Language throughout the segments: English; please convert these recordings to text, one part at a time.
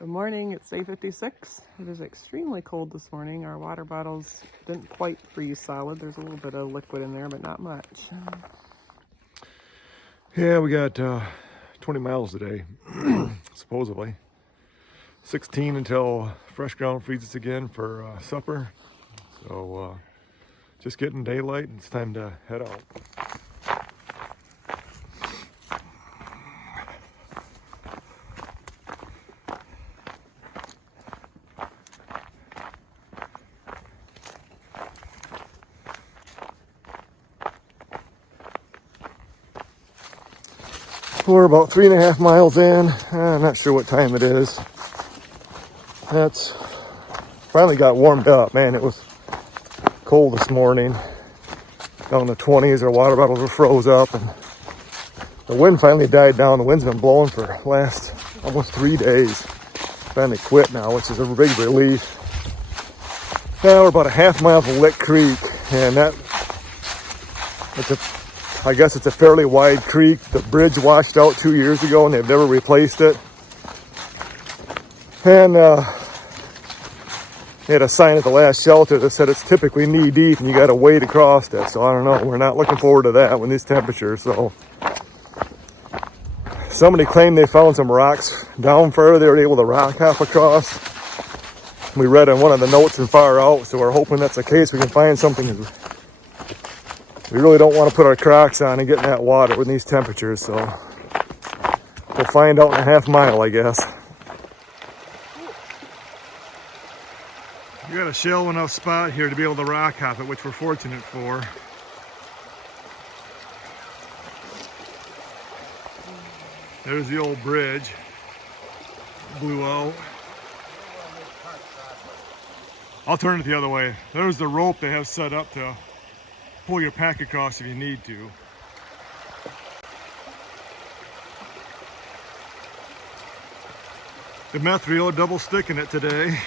Good morning, it's day 56. It is extremely cold this morning. Our water bottles didn't quite freeze solid. There's a little bit of liquid in there, but not much. Yeah, we got 20 miles today, supposedly. 16 until fresh ground freezes again for supper. So just getting daylight and it's time to head out. We're about 3.5 miles in. I'm not sure what time it is. That's finally got warmed up. Man, it was cold this morning. Down in the 20s, our water bottles were froze up, and the wind finally died down. The wind's been blowing for the last almost 3 days. Finally quit now, which is a big relief. Now we're about a half mile from Lick Creek, and I guess it's a fairly wide creek. The bridge washed out 2 years ago and they've never replaced it. And they had a sign at the last shelter that said it's typically knee deep and you gotta wade across it. So I don't know, we're not looking forward to that with these temperatures. So somebody claimed they found some rocks down further. They were able to rock hop across. We read on one of the notes and far out, so we're hoping that's the case. We can find something. We really don't want to put our Crocs on and get in that water with these temperatures, so we'll find out in a half mile, I guess. We got a shallow enough spot here to be able to rock hop it, which we're fortunate for. There's the old bridge. Blew out. I'll turn it the other way. There's the rope they have set up to pull your pack across if you need to. The meth reel double sticking it today.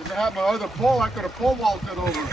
If I had my other pole, I could have pole vaulted over.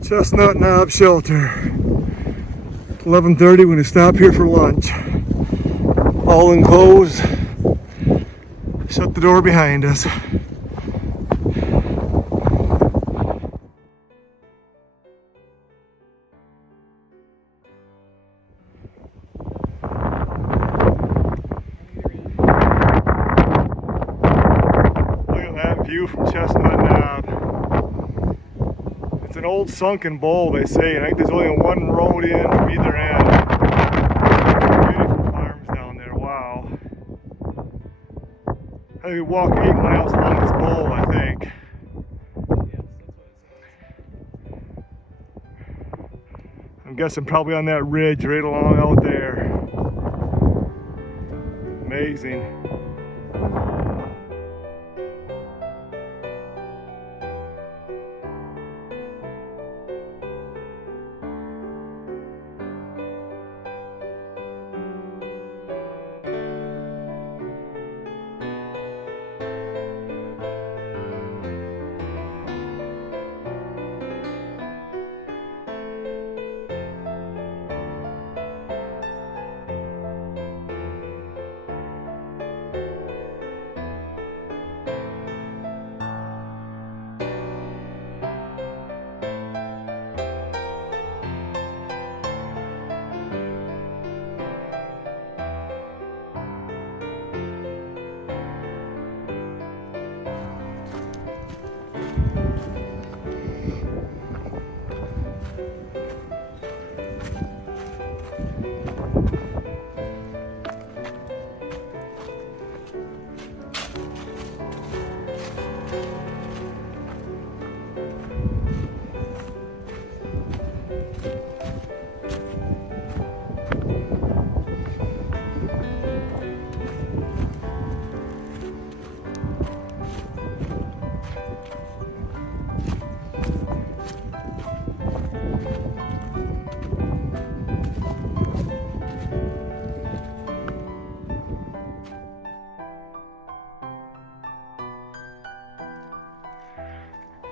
Chestnut Knob Shelter. 11:30, we're gonna stop here for lunch. All enclosed. Shut the door behind us. Look at that view from Chestnut Knob. It's an old sunken bowl, they say, and I think there's only one road in from either end. Beautiful farms down there, wow. I think we walk 8 miles along this bowl, I think. I'm guessing probably on that ridge right along out there. Amazing.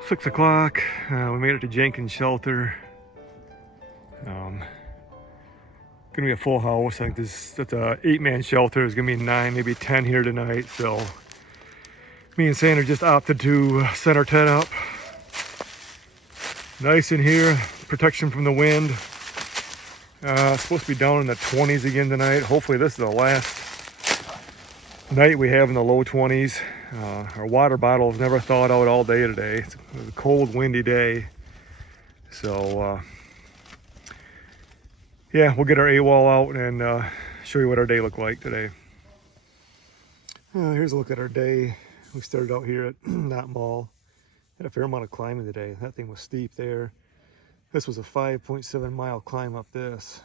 6 o'clock. We made it to Jenkins shelter. Gonna be a full house. I think that's a 8-man shelter. There's gonna be 9, maybe 10 here tonight. So me and Sandra just opted to set our tent up. Nice in here, protection from the wind. It's supposed to be down in the 20s again tonight. Hopefully this is the last night we have in the low 20s. Our water bottles never thawed out all day today. It's a cold, windy day. So yeah, we'll get our AWOL out and show you what our day looked like today. Here's a look at our day. We started out here at Knott Mall. Had a fair amount of climbing today. That thing was steep there. This was a 5.7 mile climb up this.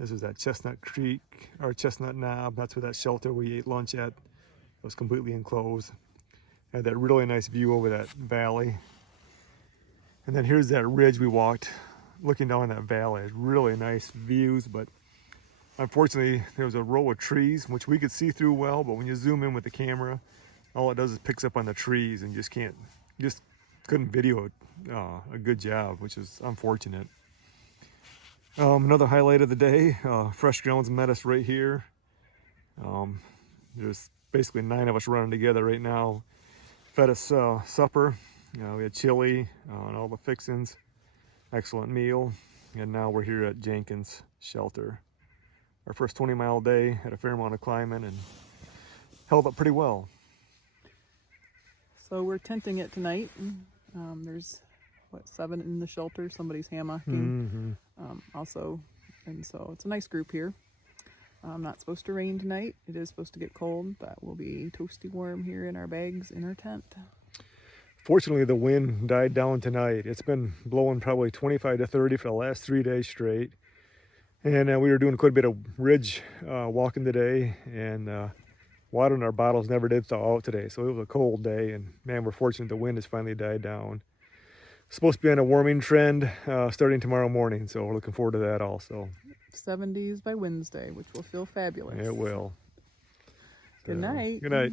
This was at Chestnut Creek, or Chestnut Knob. That's where that shelter we ate lunch at. It was completely enclosed. Had that really nice view over that valley. And then here's that ridge we walked, looking down that valley. It's really nice views, but unfortunately there was a row of trees, which we could see through well, but when you zoom in with the camera, all it does is picks up on the trees and just couldn't video it a good job, which is unfortunate. Another highlight of the day, Fresh Grounds met us right here. There's basically 9 of us running together right now. Fed us supper. We had chili and all the fixings. Excellent meal. And now we're here at Jenkins shelter. Our first 20-mile day, had a fair amount of climbing and held up pretty well. So we're tenting it tonight. There's 7 in the shelter. Somebody's hammocking. Also, and so it's a nice group here. Not supposed to rain tonight. It is supposed to get cold, but we'll be toasty warm here in our bags in our tent. Fortunately, the wind died down tonight. It's been blowing probably 25 to 30 for the last 3 days straight. And we were doing quite a bit of ridge walking today, and water in our bottles never did thaw out today. So it was a cold day, and man, we're fortunate the wind has finally died down. It's supposed to be on a warming trend starting tomorrow morning, so we're looking forward to that also. 70s by Wednesday, which will feel fabulous. It will. Good night. Good night.